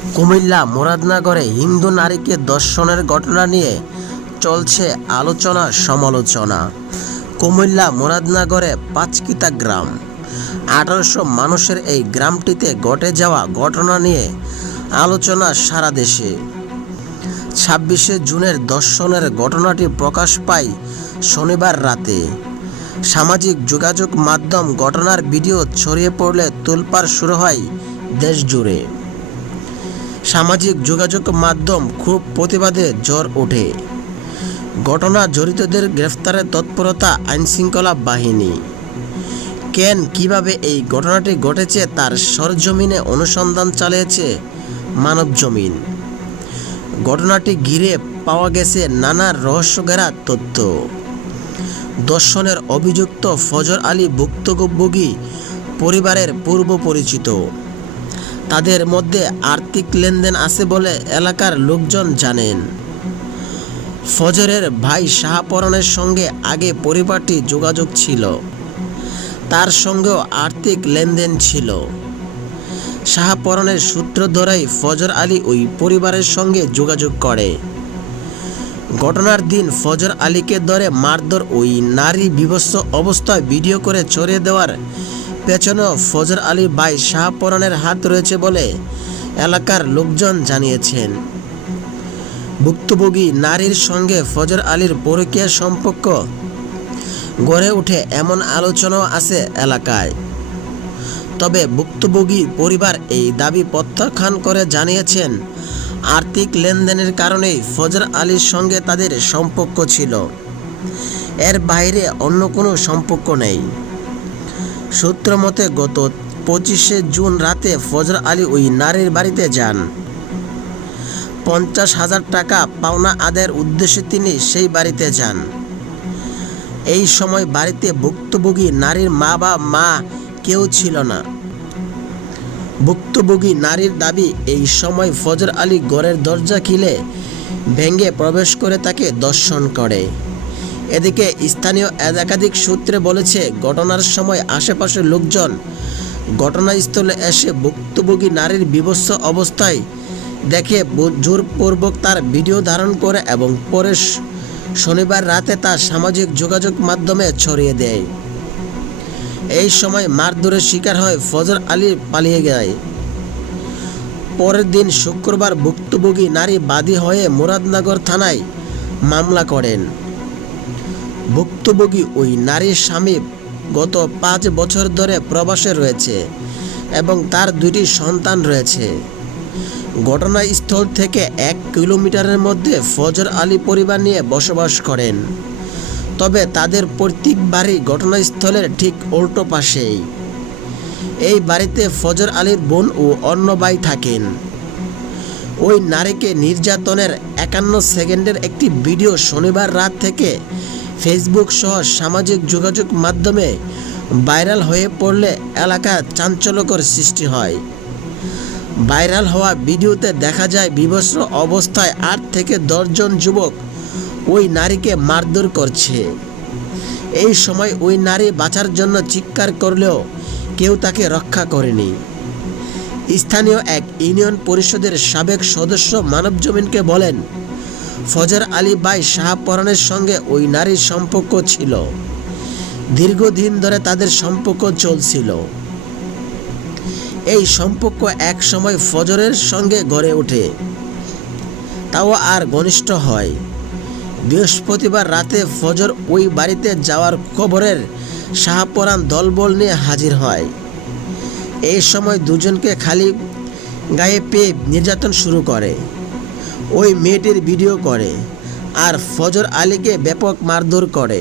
কুমিল্লা মুরাদনগরে হিন্দু নারীকে দর্শনের ঘটনা নিয়ে চলছে আলোচনা, সমালোচনা। কুমিল্লা মুরাদনগরে পাঁচকিতা গ্রাম। আঠারোশো মানুষের এই গ্রামটিতে ঘটে যাওয়া ঘটনা নিয়ে আলোচনা সারা দেশে। ছাব্বিশে জুনের দর্শনের ঘটনাটি প্রকাশ পায় শনিবার রাতে। সামাজিক যোগাযোগ মাধ্যম ঘটনার ভিডিও ছড়িয়ে পড়লে তোলপাড় শুরু হয় দেশ জুড়ে সামাজিক যোগাযোগ মাধ্যম খুব প্রতিবাদে জ্বর ওঠে। ঘটনা জড়িতদের গ্রেফতারে তৎপরতা আইনশৃঙ্খলা বাহিনী। কেন, কীভাবে এই ঘটনাটি ঘটেছে তার সরজমিনে অনুসন্ধান চালিয়েছে মানব জমিন ঘটনাটি ঘিরে পাওয়া গেছে নানা রহস্যঘেরা তথ্য। দর্শনের অভিযুক্ত ফজর আলী ভুক্তভোগী পরিবারের পূর্ব পরিচিত তাদের মধ্যে আর্থিক লেনদেন আছে বলে এলাকার লোকজন জানেন। ফজরের ভাই শাহপরনের সঙ্গে আগে পরিবারটি যোগাযোগ ছিল। তার সঙ্গেও আর্থিক লেনদেন ছিল। শাহপরনের সূত্র ধরেই ফজর আলী ওই পরিবারের সঙ্গে যোগাযোগ করে। ঘটনার দিন ফজর আলীকে ধরে মারধর ওই নারী বিভৎস অবস্থায় ভিডিও করে ছড়িয়ে দেওয়ার পেছনেও ফজর আলী ভাই শাহপরনের হাত রয়েছে বলে এলাকার লোকজন জানিয়েছেন। ভুক্তভোগী নারীর সঙ্গে ফজর আলীর পরকীয়া সম্পর্ক গড়ে উঠে এমন আলোচনাও আছে এলাকায়। তবে ভুক্তভোগী পরিবার এই দাবি প্রত্যাখ্যান করে জানিয়েছেন, আর্থিক লেনদেনের কারণেই ফজর আলীর সঙ্গে তাদের সম্পর্ক ছিল। এর বাইরে অন্য কোনো সম্পর্ক নেই। সূত্র মতে, গত পঁচিশে জুন রাতে ফজর আলী ওই নারীর বাড়িতে যান। পঞ্চাশ হাজার টাকা পাওনা আদায়ের উদ্দেশ্যে তিনি সেই বাড়িতে যান। এই সময় বাড়িতে ভুক্তভোগী নারীর মা বা মা কেউ ছিল না। ভুক্তভোগী নারীর দাবি, এই সময় ফজর আলী ঘরের দরজা খুলে ভেঙে প্রবেশ করে তাকে দর্শন করে। এদিকে স্থানীয় একাধিক সূত্রে বলেছে, ঘটনার সময় আশেপাশের লোকজন ঘটনাস্থলে এসে ভুক্তভোগী নারীর বিভৎস অবস্থায় দেখে জোরপূর্বক তার ভিডিও ধারণ করে এবং পরে শনিবার রাতে তা সামাজিক যোগাযোগ মাধ্যমে ছড়িয়ে দেয়। এই সময় মারধরের শিকার হয় ফজর আলী পালিয়ে যায়। পরের দিন শুক্রবার ভুক্তভোগী নারী বাদী হয়ে মুরাদনগর থানায় মামলা করেন। ভুক্তভোগী ওই নারীর স্বামী গত পাঁচ বছর ধরে প্রবাসে রয়েছে এবং তার দুটি সন্তান রয়েছে। ঘটনাস্থল থেকে এক কিলোমিটারের মধ্যে ফজর আলী পরিবার নিয়ে বসবাস করেন। তবে তাদের প্রত্যেক বাড়ি ঘটনাস্থলের ঠিক উল্টো পাশেই। এই বাড়িতে ফজর আলীর বোন ও অন্য ভাই থাকেন। ওই নারীকে নির্যাতনের একান্ন সেকেন্ডের একটি ভিডিও শনিবার রাত থেকে ফেসবুক সহ সামাজিক যোগাযোগ মাধ্যমে ভাইরাল হয়ে পড়লে এলাকা চাঞ্চল্যকর সৃষ্টি হয়। ভাইরাল হওয়া ভিডিওতে দেখা যায় বিভৎস অবস্থায় আট থেকে দশজন যুবক ওই নারীকে মারধর করছে। এই সময় ওই নারী বাঁচার জন্য চিৎকার করলেও কেউ তাকে রক্ষা করেনি। স্থানীয় এক ইউনিয়ন পরিষদের সাবেক সদস্য মানব জমিনকে বলেন ফজর আলী বাই শাহপরানের সঙ্গে ওই নারীর সম্পর্ক ছিল। দীর্ঘদিন ধরে তাদের সম্পর্ক চলছিল। এই সম্পর্ক এক সময় ফজরের সঙ্গে গড়ে ওঠে। তাও আর ঘনিষ্ঠ হয়। বৃহস্পতিবার রাতে ফজর ওই বাড়িতে যাওয়ার খবরের শাহপরান দলবল নিয়ে হাজির হয়। এই সময় দুজনকে খালি গায়ে পেয়ে নির্যাতন শুরু করে। ওই মেয়েটির ভিডিও করে। আর ফজর আলীকে ব্যাপক মারধর করে।